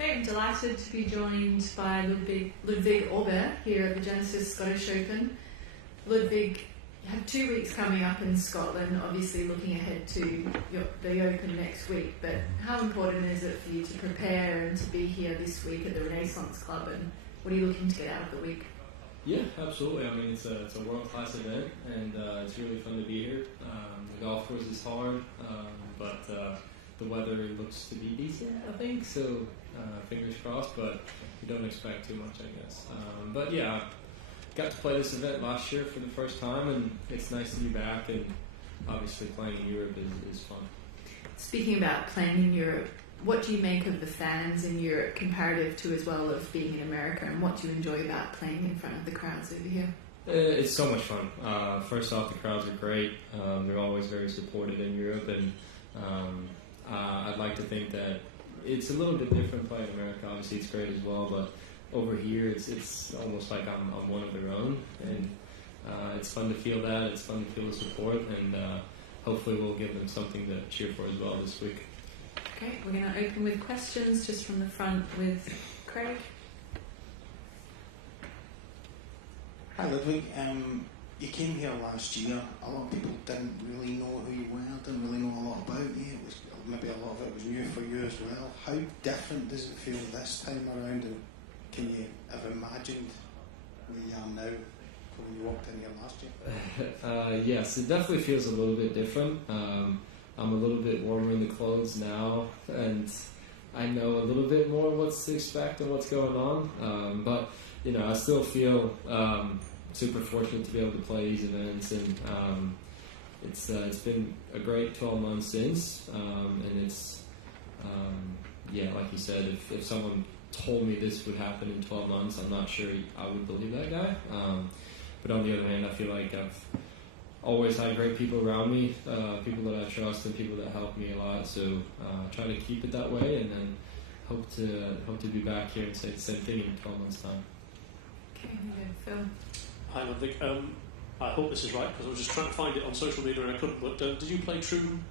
Okay, I'm delighted to be joined by Ludvig Aberg here at the Genesis Scottish Open. Ludvig, you have 2 weeks coming up in Scotland, obviously looking ahead to the Open next week, but how important is it for you to prepare and to be here this week at the Renaissance Club, and what are you looking to get out of the week? Yeah, absolutely. I mean, it's a world-class event, and it's really fun to be here. The golf course is hard, but the weather looks to be decent, I think, so fingers crossed, but we don't expect too much, I guess. But yeah, I got to play this event last year for the first time, and it's nice to be back, and obviously playing in Europe is fun. Speaking about playing in Europe, what do you make of the fans in Europe comparative to as well of being in America, and what do you enjoy about playing in front of the crowds over here? It's so much fun. First off, the crowds are great. They're always very supportive in Europe, and I'd like to think that it's a little bit different playing in America. Obviously, it's great as well, but over here, it's almost like I'm one of their own, and it's fun to feel that. It's fun to feel the support, and hopefully we'll give them something to cheer for as well this week. Okay, we're going to open with questions just from the front with Craig. Hi Ludwig, you came here last year. A lot of people didn't really know who you were, didn't really know a lot about you. It was, maybe a lot of it was new for you as well. How different does it feel this time around, and can you have imagined where you are now when you walked in here last year? Yes, it definitely feels a little bit different. I'm a little bit warmer in the clothes now, and I know a little bit more what's to expect and what's going on. But you know, I still feel super fortunate to be able to play these events, and it's been a great 12 months since. And it's yeah, like you said, if someone told me this would happen in 12 months, I'm not sure I would believe that guy. But on the other hand, I feel like I've always had great people around me, people that I trust and people that help me a lot. So try to keep it that way, and then hope to be back here and say the same thing in 12 months' time. Okay, Phil. Hi Ludwig. I hope this is right because I was just trying to find it on social media and I couldn't. But did you play Troon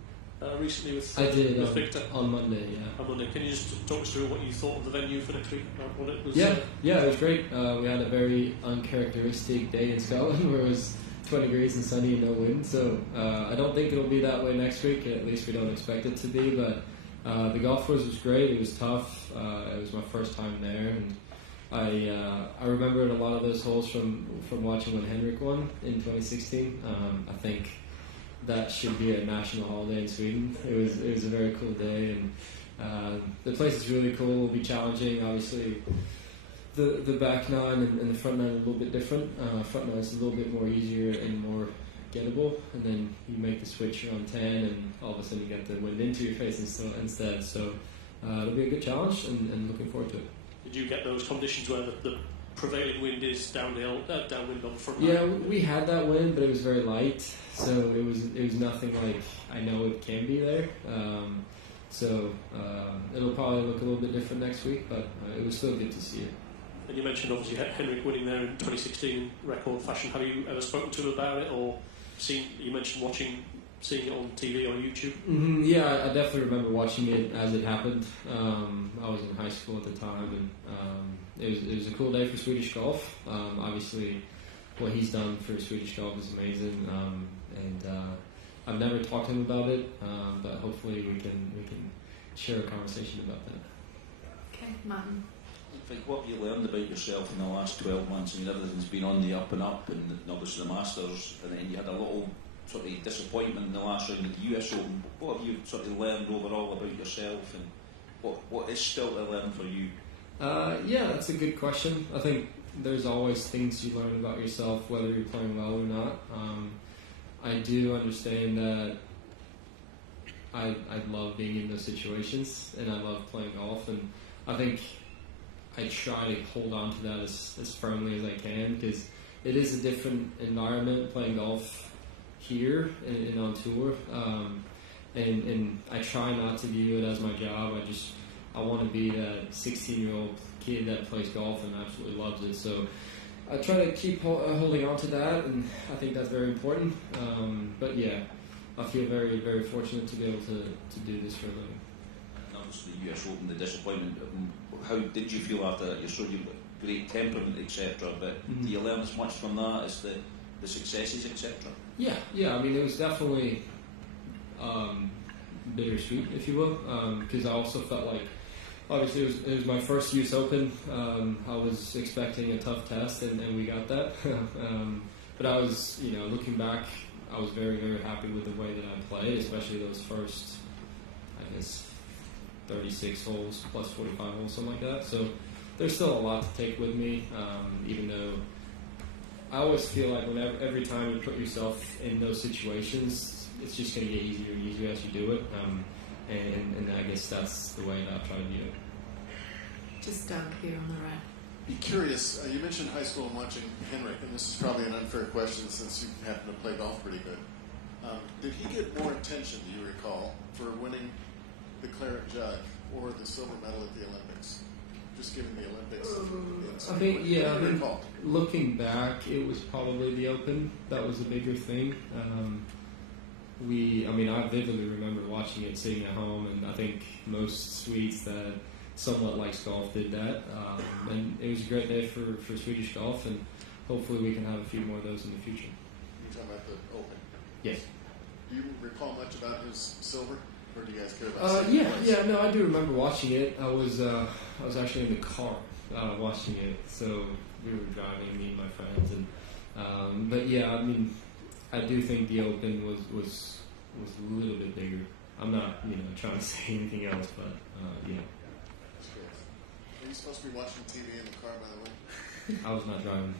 recently with? I did with Victor on Monday. Yeah. On Monday. Can you just talk us through what you thought of the venue for next week? What it was? Yeah, it was great. We had a very uncharacteristic day in Scotland where it was 20 degrees and sunny and no wind. So I don't think it'll be that way next week. At least we don't expect it to be. But the golf course was great. It was tough. It was my first time there, and I remembered a lot of those holes from watching when Henrik won in 2016. I think that should be a national holiday in Sweden. It was a very cool day, and the place is really cool. It will be challenging, obviously. The back nine and the front nine are a little bit different. Front nine is a little bit more easier and more gettable, and then you make the switch around 10, and all of a sudden you get the wind into your face instead. So it'll be a good challenge, and looking forward to it. Did you get those conditions where the prevailing wind is downwind on the front? Yeah, we had that wind, but it was very light, so it was nothing like I know it can be there. So it'll probably look a little bit different next week, but it was still good to see it. And you mentioned obviously Henrik winning there in 2016 in record fashion. Have you ever spoken to him about it, or seen? You mentioned seeing it on TV or YouTube? Mm-hmm, yeah, I definitely remember watching it as it happened. I was in high school at the time, and it was a cool day for Swedish golf. Obviously, what he's done for Swedish golf is amazing, and I've never talked to him about it, but hopefully we can share a conversation about that. Okay, Martin. What have you learned about yourself in the last 12 months? I mean, everything's been on the up and up, and obviously the Masters, and then you had a little sort of disappointment in the last round of the US Open. What have you sort of learned overall about yourself, and what is still to learn for you? Yeah, that's a good question. I think there's always things you learn about yourself, whether you're playing well or not. I do understand that I love being in those situations, and I love playing golf, and I think I try to hold on to that as firmly as I can, because it is a different environment playing golf here and on tour, and I try not to view it as my job. I want to be that 16-year-old kid that plays golf and absolutely loves it. So I try to keep holding on to that, and I think that's very important. But yeah, I feel very, very fortunate to be able to do this for a living. regardless of the US Open, the disappointment. How did you feel after that? You're sure you've got great temperament, etc. But do you learn as much from that as the successes, etc.? Yeah. I mean, it was definitely bittersweet, if you will, because I also felt like, obviously, it was my first US Open. I was expecting a tough test, and we got that. But I was, looking back, I was very, very happy with the way that I played, especially those first, I guess, 36 holes plus 45 holes, something like that. So there's still a lot to take with me, even though I always feel like every time you put yourself in those situations, it's just going to get easier and easier as you do it. And I guess that's the way that I try to view it. Just Doug here on the right. Be curious, you mentioned high school and watching Henrik, and this is probably an unfair question since you happen to play golf pretty good. Did he get more attention, do you recall, for winning the claret jug or the silver medal at the Olympics? Just given the Olympics. I think, looking back, it was probably the Open that was the bigger thing. I vividly remember watching it sitting at home, and I think most Swedes that somewhat likes golf did that. And it was a great day for Swedish golf, and hopefully we can have a few more of those in the future. You're talking about the Open? Yes. Do you recall much about his silver, or do you guys care about No, I do remember watching it. I was actually in the car watching it, so we were driving, me and my friends, and but yeah, I mean, I do think the Open was a little bit bigger. I'm not, trying to say anything else, but yeah. That's great. Are you supposed to be watching TV in the car, by the way? I was not driving.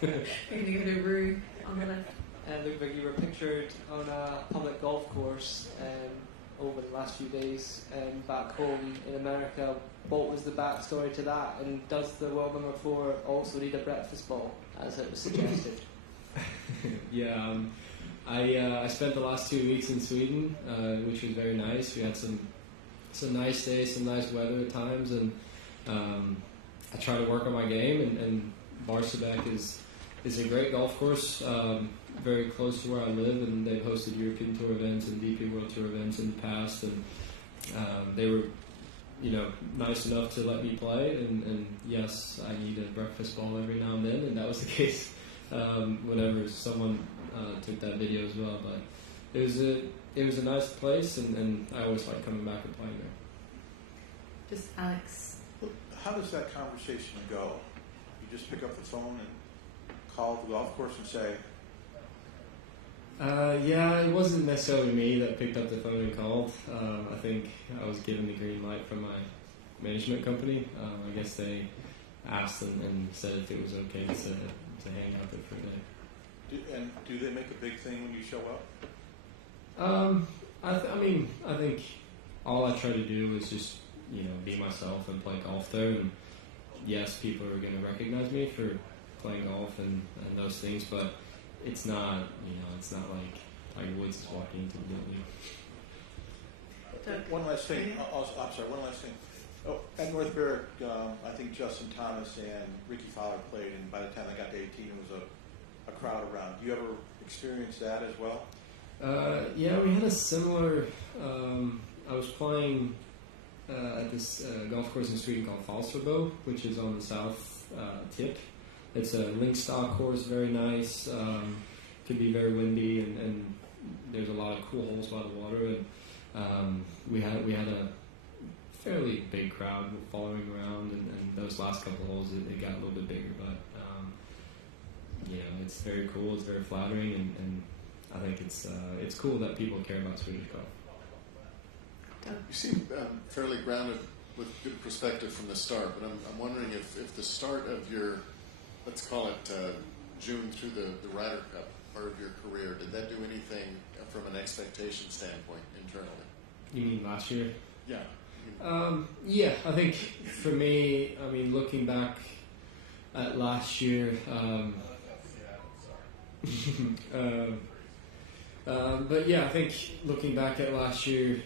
You're going to go to Rue on the left. Ludvig, you were pictured on a public golf course over the last few days back home in America. What was the backstory to that? And does the world number 4 also need a breakfast ball, as it was suggested? Yeah, I spent the last 2 weeks in Sweden, which was very nice. We had some nice days, some nice weather at times, and I try to work on my game. And Barsebäck is a great golf course, very close to where I live, and they've hosted European Tour events and DP World Tour events in the past, and they were, nice enough to let me play. And yes, I need a breakfast ball every now and then, and that was the case whenever someone took that video as well. But it was a nice place, and I always like coming back and playing there. Just Alex. How does that conversation go? You just pick up the phone and call the golf course and say, yeah, it wasn't necessarily me that picked up the phone and called. I think I was given the green light from my management company. I guess they asked and said if it was okay to hang out there for a day. And do they make a big thing when you show up? I think all I try to do is just, be myself and play golf there. And yes, people are going to recognize me for playing golf and those things, but it's not, it's not like Tiger Woods is walking into the building. One last thing. I'm sorry, one last thing. Oh, at North Berwick, I think Justin Thomas and Ricky Fowler played, and by the time they got to 18, it was a crowd around. Do you ever experience that as well? Yeah, we had a similar. I was playing at this golf course in Sweden called Falsterbo, which is on the south tip. It's a linkstock course, very nice. Could be very windy, and there's a lot of cool holes by the water. And we had a fairly big crowd following around, and those last couple of holes it got a little bit bigger. But it's very cool. It's very flattering, and I think it's cool that people care about Swedish golf. You seem fairly grounded with good perspective from the start, but I'm wondering if the start of your, let's call it June through the Ryder Cup part of your career, did that do anything from an expectation standpoint internally? You mean last year? Yeah. Yeah, I think for me, looking back at last year, but yeah, I think looking back at last year,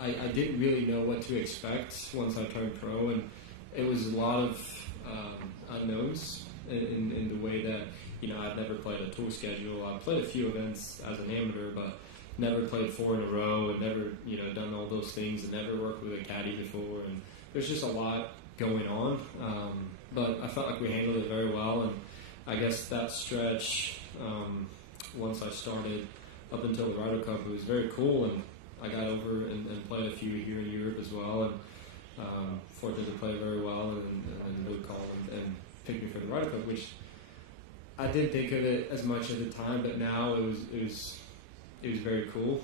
I didn't really know what to expect once I turned pro, and it was a lot of unknowns in the way that, I'd never played a tour schedule. I played a few events as an amateur, but never played 4 in a row and never, you know, done all those things and never worked with a caddy before. And there's just a lot going on. But I felt like we handled it very well. And I guess that stretch, once I started up until the Ryder Cup, it was very cool. And I got over and played a few here in Europe as well. And fortunate to play very well. And Luke called and picked me for the Ryder Cup, which I didn't think of it as much at the time, but now it was very cool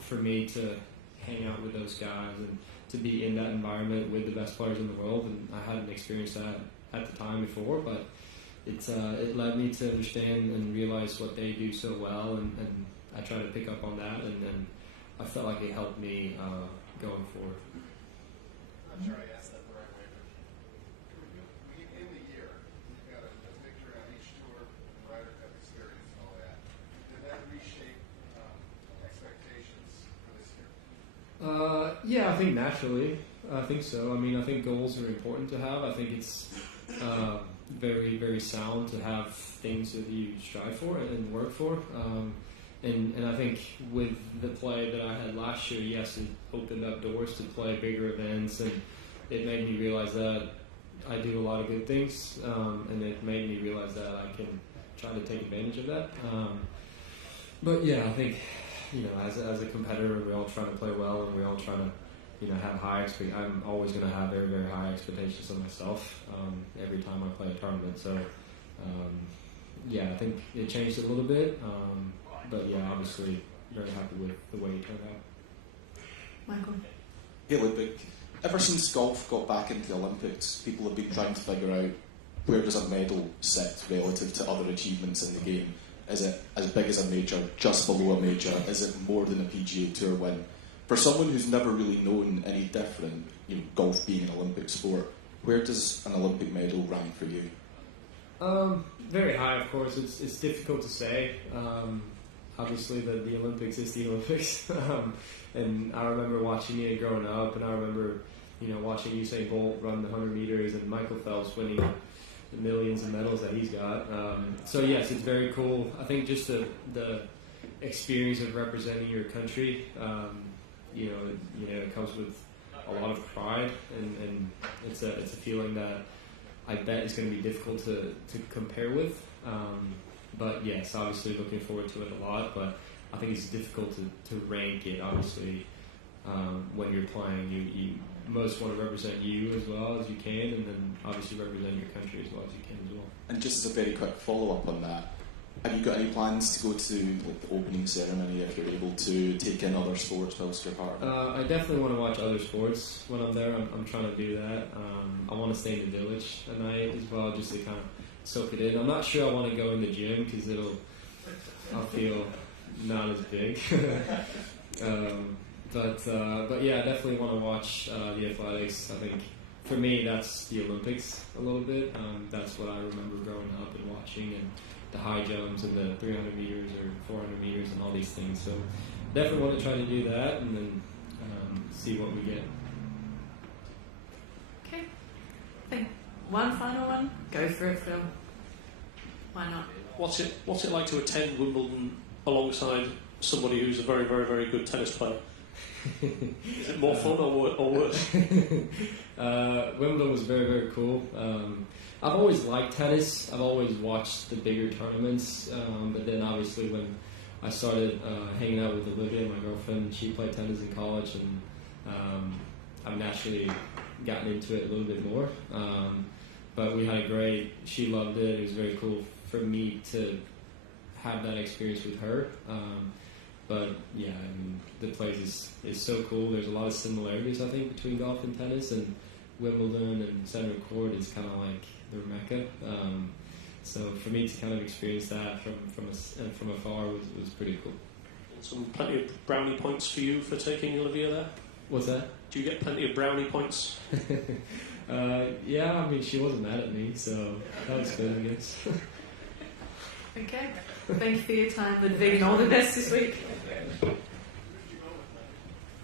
for me to hang out with those guys and to be in that environment with the best players in the world. And I hadn't experienced that at the time before, but it led me to understand and realize what they do so well, and I try to pick up on that, and I felt like it helped me going forward. I'm sure I asked that the right way, but in the year, you've got a picture on each tour, the Ryder Cup experience and all that. Did that reshape expectations for this year? Yeah, I think naturally. I think so. I mean, I think goals are important to have. I think it's very, very sound to have things that you strive for and work for. And I think with the play that I had last year, yes, it opened up doors to play bigger events, and it made me realize that I do a lot of good things, and it made me realize that I can try to take advantage of that. But yeah, I think, you know, as a competitor, we're all trying to play well, and we're all trying to, you know, have high expectations. I'm always going to have very, very high expectations of myself every time I play a tournament. So yeah, I think it changed a little bit. But yeah, obviously very happy with the way it turned out. Michael? Hey Ludvig, ever since golf got back into the Olympics, people have been trying to figure out where does a medal sit relative to other achievements in the game. Is it as big as a major, just below a major? Is it more than a PGA Tour win? For someone who's never really known any different, you know, golf being an Olympic sport, where does an Olympic medal rank for you? Very high, of course. It's difficult to say. Obviously, the Olympics is the Olympics, and I remember watching it growing up, and I remember, you know, watching Usain Bolt run the 100 meters, and Michael Phelps winning the millions of medals that he's got. So yes, it's very cool. I think just the experience of representing your country, you know, it comes with a lot of pride, and it's a feeling that I bet is going to be difficult to compare with. But yes, obviously looking forward to it a lot, but I think it's difficult to rank it. Obviously, when you're playing, you most want to represent you as well as you can, and then obviously represent your country as well as you can as well. And just as a very quick follow-up on that, have you got any plans to go to like, the opening ceremony if you're able to take in other sports whilst you're part of it? I definitely want to watch other sports when I'm there. I'm trying to do that. I want to stay in the village at night as well, just to kind of soak it in. I'm not sure I want to go in the gym because I'll feel not as big. But yeah, I definitely want to watch the athletics. I think for me that's the Olympics a little bit. That's what I remember growing up and watching, and the high jumps and the 300 meters or 400 meters and all these things. So definitely want to try to do that, and then see what we get. Okay. Think one final one. Go for it, Phil. Why not? What's it like to attend Wimbledon alongside somebody who's a very, very, very good tennis player? Is it more fun or worse? Wimbledon was very, very cool. I've always liked tennis. I've always watched the bigger tournaments, but then obviously when I started hanging out with Olivia, my girlfriend, she played tennis in college, and I've naturally gotten into it a little bit more. But we had she loved it. It was very cool for me to have that experience with her. But yeah, I mean, the place is so cool. There's a lot of similarities, I think, between golf and tennis, and Wimbledon and Center Court is kind of like the Mecca. So for me to kind of experience that from afar was pretty cool. Plenty of brownie points for you for taking Olivia there? What's that? Do you get plenty of brownie points? Yeah, I mean, she wasn't mad at me, so that was good, I guess. Okay. Thank you for your time, Ludvig, and all the best this week.